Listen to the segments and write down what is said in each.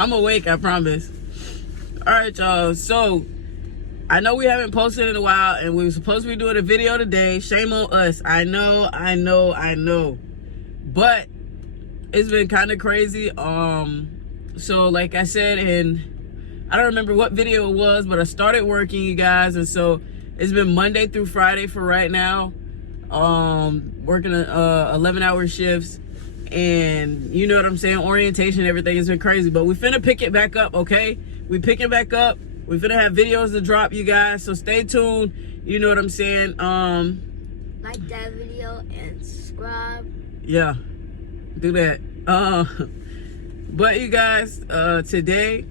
I'm awake, I promise. All right, y'all. So I know we haven't posted in a while, and we were supposed to be doing a video today. Shame on us. I know. But it's been kind of crazy. So like I said, and I don't remember what video it was, but I started working, you guys, and so it's been Monday through Friday for right now. Working 11-hour shifts, and you know what I'm saying, orientation, everything has been crazy, but we finna pick it back up. Okay, we pick it back up. We finna have videos to drop, you guys, so stay tuned. You know what I'm saying. Like that video and subscribe. Yeah, do that. But you guys, today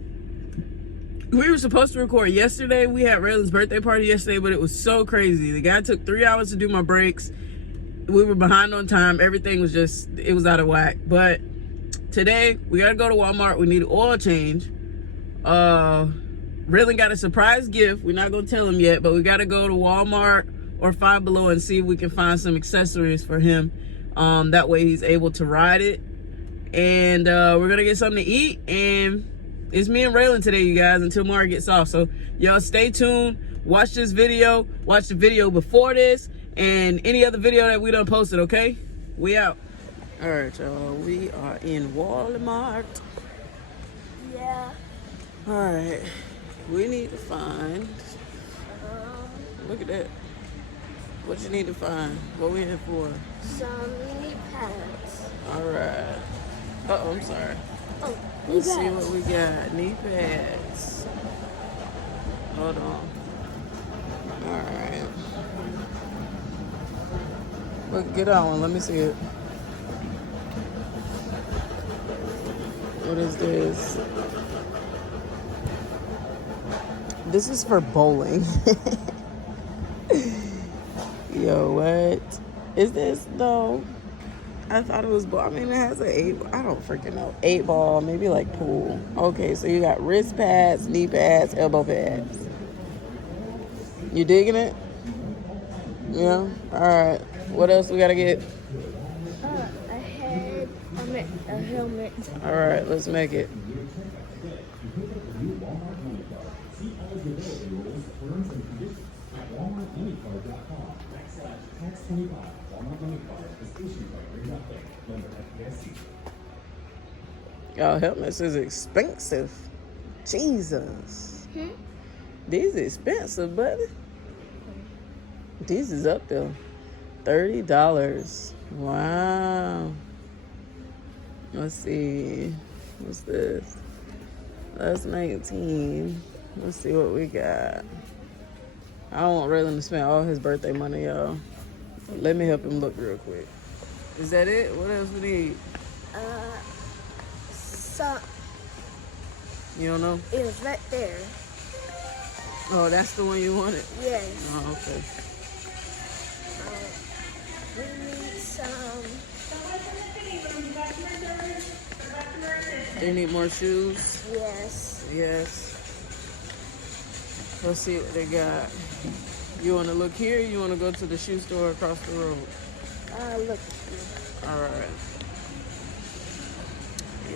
we were supposed to record yesterday. We had Raylan's birthday party yesterday, but it was so crazy. The guy took 3 hours to do my brakes. We were behind on time. Everything was just, it was out of whack. But today, we gotta go to Walmart. We need an oil change. Raylan got a surprise gift. We're not gonna tell him yet, but we gotta go to Walmart or Five Below and see if we can find some accessories for him. That way he's able to ride it. And we're gonna get something to eat. And it's me and Raylan today, you guys, until Mara gets off. So y'all stay tuned. Watch this video. Watch the video before this and any other video that we done posted, okay? We out. All right, y'all. We are in Walmart. Yeah. All right. We need to find. Look at that. What you need to find? What we in for? Some knee pads. All right. Uh-oh, I'm sorry. Oh, Let's see what we got. Knee pads. Hold on. All right. Look, get that one. Let me see it. What is this? This is for bowling. Yo, what? Is this? No. I thought it was ball. I mean, it has an 8. I don't freaking know. 8 ball, maybe like pool. Okay, so you got wrist pads, knee pads, elbow pads. You digging it? Yeah. All right. What else we gotta get? A head, a helmet. All right, let's make it. Y'all, helmets is expensive. Jesus. These expensive, buddy. These is up there. $30. Wow. Let's see. What's this? That's 19. Let's see what we got. I don't want Raylan to spend all his birthday money, y'all. Let me help him look real quick. Is that it? What else we need? You don't know? It was right there. Oh, that's the one you wanted? Yes. Oh, okay. We need some. They need more shoes? Yes. Yes. Let's see what they got. You want to look here or you want to go to the shoe store across the road? Look. All right.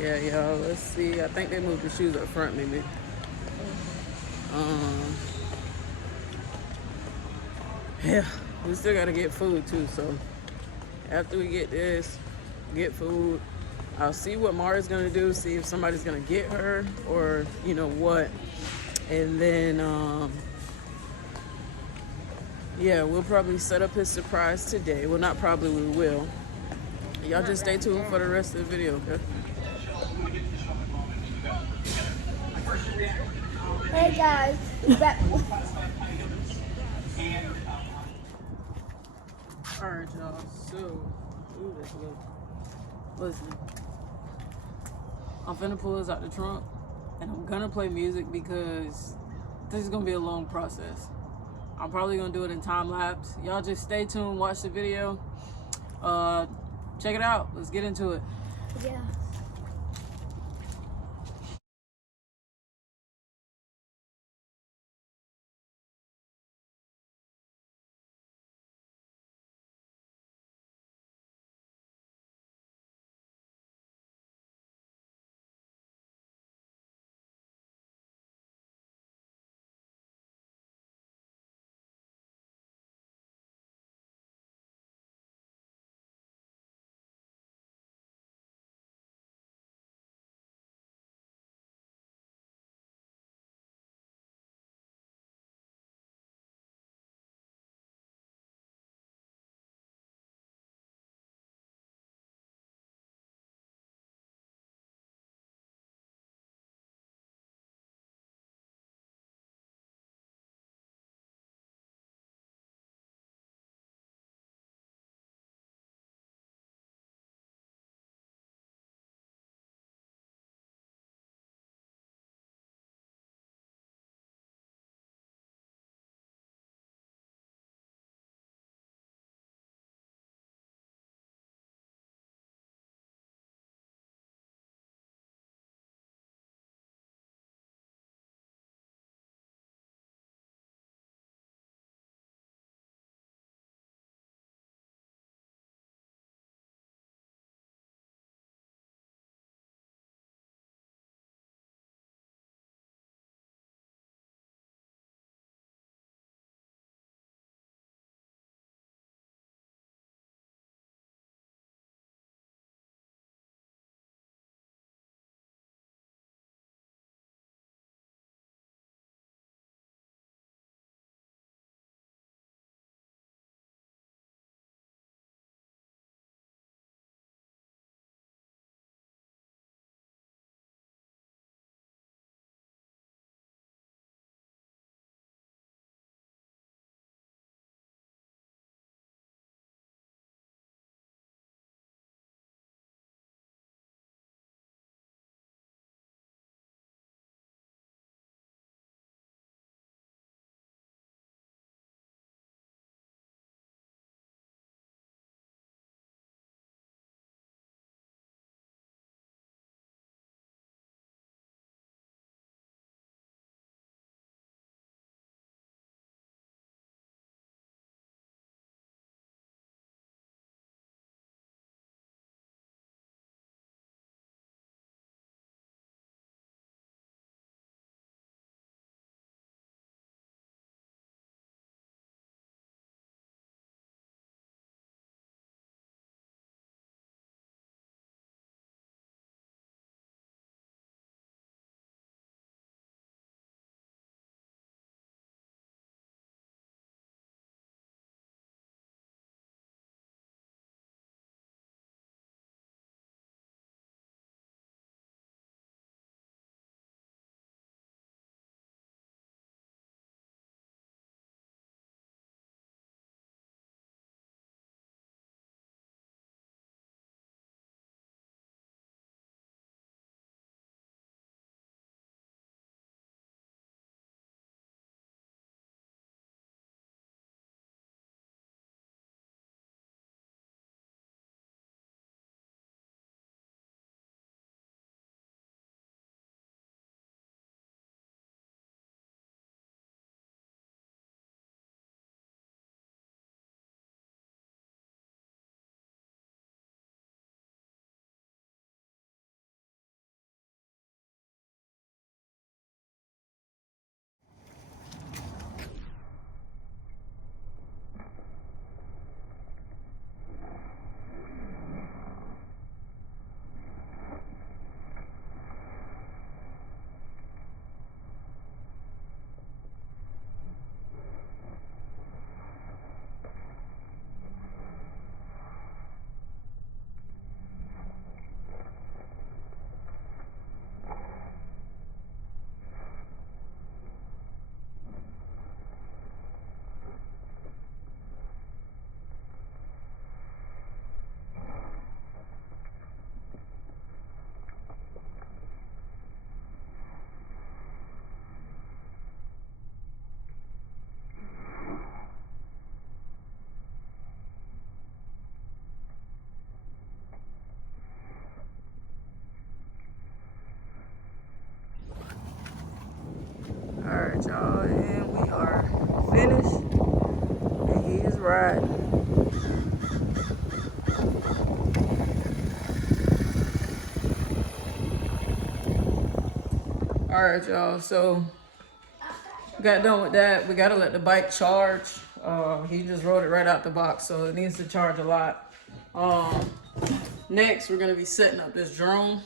Yeah, y'all, let's see. I think they moved the shoes up front, maybe. Yeah, we still got to get food, too. So after we get this, get food, I'll see what Mara's going to do, see if somebody's going to get her or, you know, what. And then, yeah, we'll probably set up his surprise today. Well, not probably, we will. Y'all just stay tuned for the rest of the video, okay? Hey guys, Alright, y'all. So, ooh, that's good. Listen, I'm finna pull this out the trunk, and I'm gonna play music because this is gonna be a long process. I'm probably gonna do it in time lapse. Y'all just stay tuned, watch the video. Check it out. Let's get into it. yeah. right, y'all, and we are finished, and he is riding. All right, y'all, so got done with that. We gotta let the bike charge. He just rode it right out the box, so it needs to charge a lot. Next, we're gonna be setting up this drone.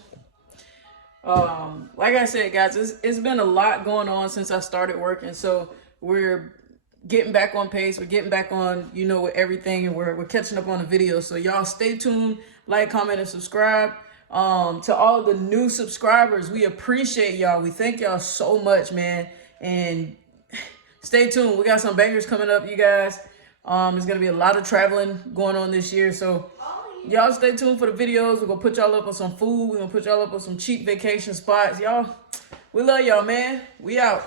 Like I said, guys, it's been a lot going on since I started working, so we're getting back on pace. We're getting back on, with everything, and we're catching up on the videos. So y'all stay tuned, like, comment, and subscribe. To all the new subscribers, we appreciate y'all. We thank y'all so much, man. And stay tuned. We got some bangers coming up, you guys. There's gonna be a lot of traveling going on this year, so y'all stay tuned for the videos. We're gonna put y'all up on some food. We're gonna put y'all up on some cheap vacation spots. Y'all, we love y'all, man. We out.